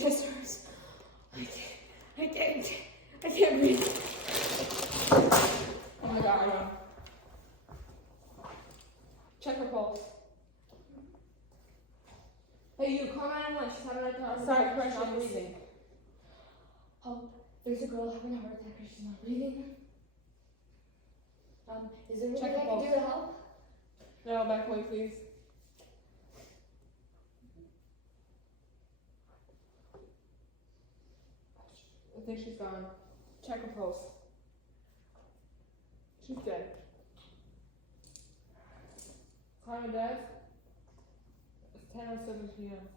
chest hurts. I can't breathe. Oh my god. Check her pulse. Hey, you call 911. She's having a heart attack. Sorry, pressure, not breathing. Oh, there's a girl having a heart attack and she's not breathing. Is there anything I can do to help? No, back away, please. I think she's gone. Check her pulse. She's dead. Time of death? It's 10:07 p.m.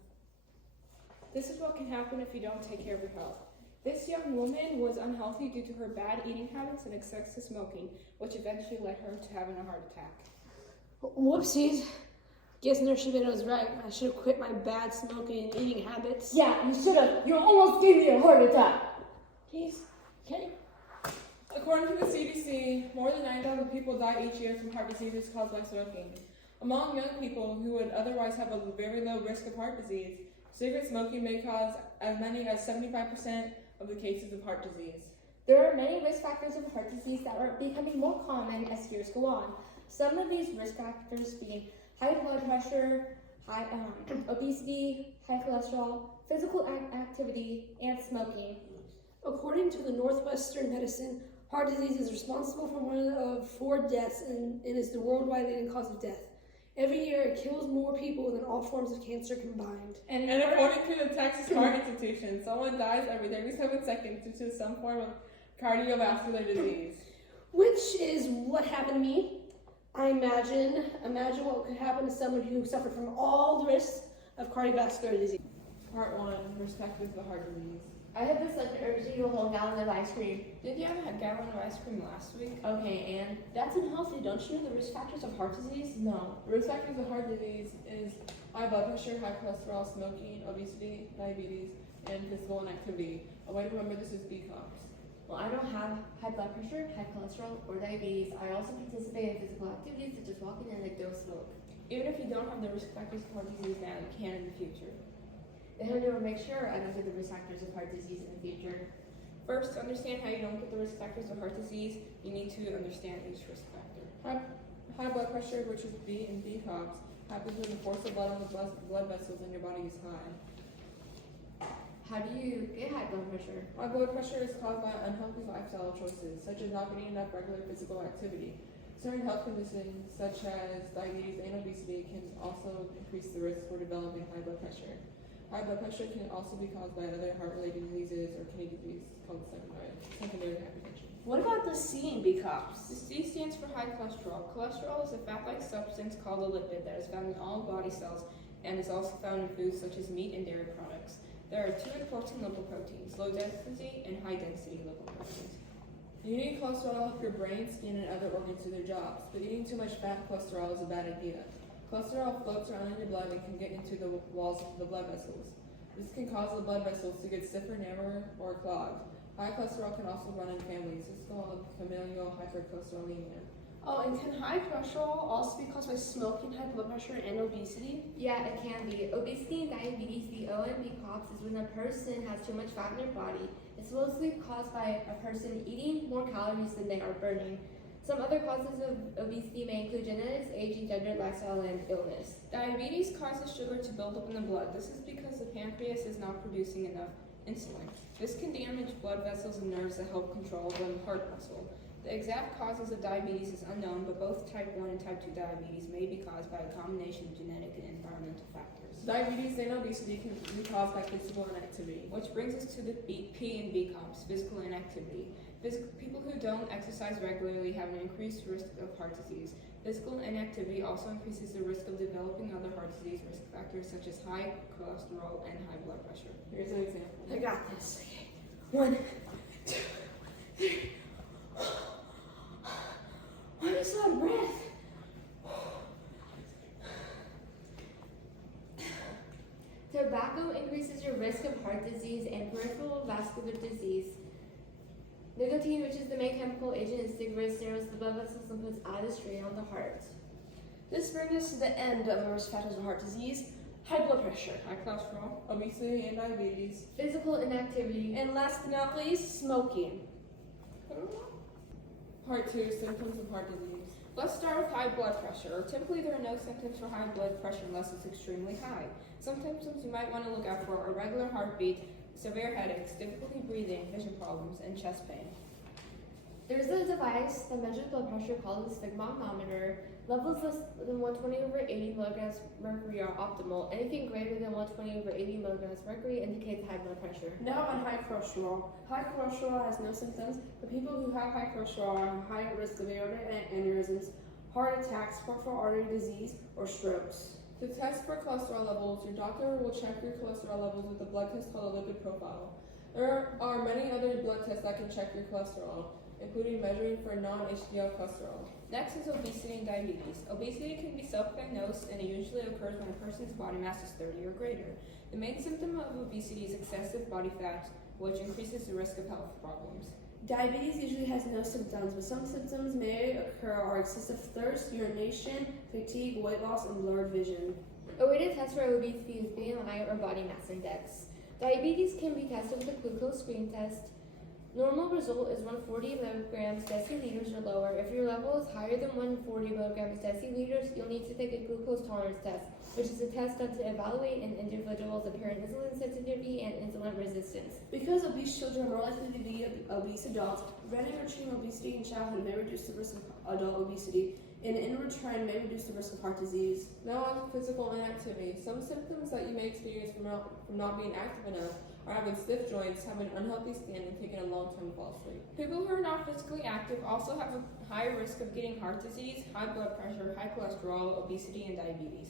This is what can happen if you don't take care of your health. This young woman was unhealthy due to her bad eating habits and excessive smoking, which eventually led her to having a heart attack. Whoopsies. Guess Nurse Shibito was right. I should have quit my bad smoking and eating habits. Yeah, you should have. You almost gave me a heart attack. Please. Okay. According to the CDC, more than 9,000 people die each year from heart diseases caused by smoking. Among young people who would otherwise have a very low risk of heart disease, cigarette smoking may cause as many as 75% of the cases of heart disease. There are many risk factors of heart disease that are becoming more common as years go on. Some of these risk factors being high blood pressure, high obesity, high cholesterol, physical activity, and smoking. According to the Northwestern Medicine, heart disease is responsible for one of 4 deaths and is the worldwide leading cause of death. Every year, it kills more people than all forms of cancer combined. And according to the Texas Heart Institution, someone dies every 37 seconds due to some form of cardiovascular disease. Which is what happened to me. I imagine what could happen to someone who suffered from all the risks of cardiovascular disease. Part 1, risk factors of heart disease. I had this urge to eat a whole gallon of ice cream. Did you have a gallon of ice cream last week? Okay, and That's unhealthy. Don't you know the risk factors of heart disease? no. The risk factors of heart disease is high blood pressure, high cholesterol, smoking, obesity, diabetes, and physical inactivity. A way to remember this is BCOPS. Well, I don't have high blood pressure, high cholesterol, or diabetes. I also participate in physical activities such as walking and I don't smoke. Even if you don't have the risk factors of heart disease now, you can in the future. Then I will make sure I don't get the risk factors of heart disease in the future. First, to understand how you don't get the risk factors of heart disease, you need to understand each risk factor. High blood pressure, which is B and BCOPS, happens when the force of blood on the blood vessels in your body is high. How do you get high blood pressure? High blood pressure is caused by unhealthy lifestyle choices, such as not getting enough regular physical activity. Certain health conditions, such as diabetes and obesity, can also increase the risk for developing high blood pressure. High blood pressure can also be caused by other heart-related diseases or kidney disease called secondary hypertension. What about the C in BCOPS? The C stands for high cholesterol. Cholesterol is a fat-like substance called a lipid that is found in all body cells and is also found in foods such as meat and dairy products. There are 2 important lipoproteins, low-density and high-density lipoproteins. Eating cholesterol will help your brain, skin, and other organs do their jobs, but eating too much fat cholesterol is a bad idea. Cholesterol floats around in your blood and can get into the walls of the blood vessels. This can cause the blood vessels to get stiffer, narrower, or clogged. High cholesterol can also run in families. This is called familial hypercholesterolemia. Oh, and can high cholesterol also be caused by smoking, high blood pressure, and obesity? Yeah, it can be. Obesity and diabetes, BO and BCOPS, is when a person has too much fat in their body. It's mostly caused by a person eating more calories than they are burning. Some other causes of obesity may include genetics, aging, gender, lifestyle, and illness. Diabetes causes sugar to build up in the blood. This is because the pancreas is not producing enough insulin. This can damage blood vessels and nerves that help control the heart muscle. The exact causes of diabetes is unknown, but both type 1 and type 2 diabetes may be caused by a combination of genetic and environmental factors. Diabetes and obesity can be caused by physical inactivity. Which brings us to the P and B comps, physical inactivity. People who don't exercise regularly have an increased risk of heart disease. Physical inactivity also increases the risk of developing other heart disease risk factors such as high cholesterol and high blood pressure. Here's an example. I got this. Okay. 1, 2, 3. Why am I so out of breath? Tobacco increases your risk of heart disease and peripheral vascular disease. Nicotine, which is the main chemical agent in cigarettes, narrows the blood vessels and puts added strain on the heart. This brings us to the end of the risk factors of heart disease. high blood pressure, high cholesterol, obesity and diabetes, Physical inactivity. and last but not least, smoking. Part 2, symptoms of heart disease. Let's start with high blood pressure. Typically, there are no symptoms for high blood pressure unless it's extremely high. Some symptoms you might want to look out for are irregular heartbeat, severe headaches, difficulty breathing, vision problems, and chest pain. There's a device that measures blood pressure called the sphygmomanometer. Levels less than 120 over 80 milligrams mercury are optimal. Anything greater than 120 over 80 milligrams mercury indicates high blood pressure. Now on high cholesterol. High cholesterol has no symptoms, but people who have high cholesterol are at higher risk of aortic aneurysms, heart attacks, peripheral artery disease, or strokes. To test for cholesterol levels, your doctor will check your cholesterol levels with a blood test called a lipid profile. There are many other blood tests that can check your cholesterol, including measuring for non-HDL cholesterol. Next is obesity and diabetes. Obesity can be self-diagnosed, and it usually occurs when a person's body mass is 30 or greater. The main symptom of obesity is excessive body fat, which increases the risk of health problems. Diabetes usually has no symptoms, but some symptoms may occur are excessive thirst, urination, fatigue, weight loss, and blurred vision. A way to test for obesity is BMI or body mass index. Diabetes can be tested with a glucose screen test. Normal result is 140 milligrams deciliters or lower. If your level is higher than 140 milligrams deciliters, you'll need to take a glucose tolerance test, which is a test done to evaluate an individual's apparent insulin sensitivity and insulin resistance. Because obese children are more likely to be obese adults, preventing or treating obesity in childhood may reduce the risk of adult obesity, and in return may reduce the risk of heart disease. Now on to physical inactivity. Some symptoms that you may experience from not being active enough are having stiff joints, having unhealthy skin, and taking a long time to fall asleep. People who are not physically active also have a higher risk of getting heart disease, high blood pressure, high cholesterol, obesity, and diabetes.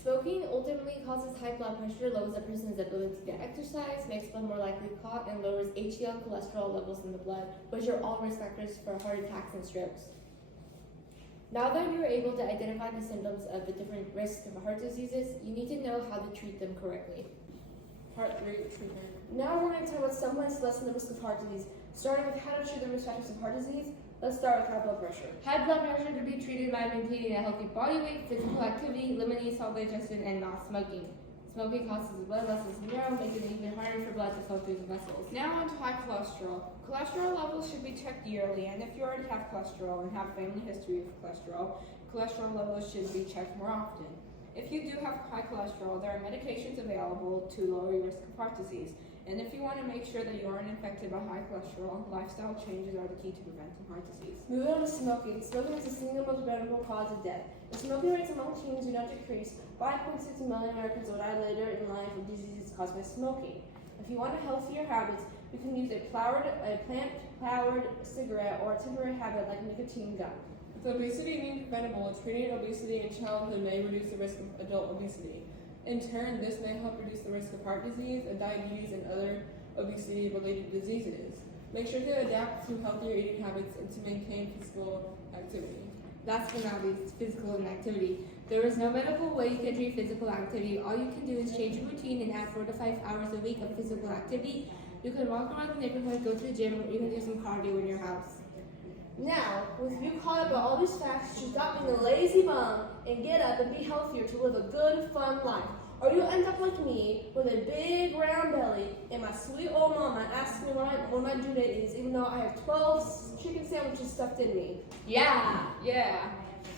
Smoking ultimately causes high blood pressure, lowers a person's ability to exercise, makes blood more likely clot, and lowers HDL cholesterol levels in the blood, which are all risk factors for heart attacks and strokes. Now that you're able to identify the symptoms of the different risks of heart diseases, you need to know how to treat them correctly. Part 3, treatment. Now we're going to talk about some ways to lessen the risk of heart disease. Starting with how to treat the risk factors of heart disease, let's start with high blood pressure. High blood pressure can be treated by maintaining a healthy body weight, physical activity, limiting salt digestion, and not smoking. Smoking causes the blood vessels to narrow, making it even harder for blood to flow through the vessels. Now on to high cholesterol. Cholesterol levels should be checked yearly, and if you already have cholesterol and have a family history of cholesterol levels should be checked more often. If you do have high cholesterol, there are medications available to lower your risk of heart disease. And if you want to make sure that you aren't infected by high cholesterol, lifestyle changes are the key to preventing heart disease. Moving on to smoking. Smoking is the single most preventable cause of death. The smoking rates among teens do not decrease. 5.6 million Americans will die later in life of diseases caused by smoking. If you want a healthier habits, you can use a plant-powered cigarette or a temporary habit like nicotine gum. With obesity being preventable, treating obesity in childhood may reduce the risk of adult obesity. In turn, this may help reduce the risk of heart disease and diabetes and other obesity-related diseases. Make sure to adapt to healthier eating habits and to maintain physical activity. Last but not least, physical inactivity. There is no medical way you can treat physical activity. All you can do is change your routine and add 4 to 5 hours a week of physical activity. You can walk around the neighborhood, go to the gym, or even do some cardio in your house. Now, with you caught up on all these facts, just stop being a lazy bum and get up and be healthier to live a good, fun life. Or you'll end up like me with a big round belly and my sweet old mama asks me when my due date is, even though I have 12 chicken sandwiches stuffed in me. Yeah! Yeah.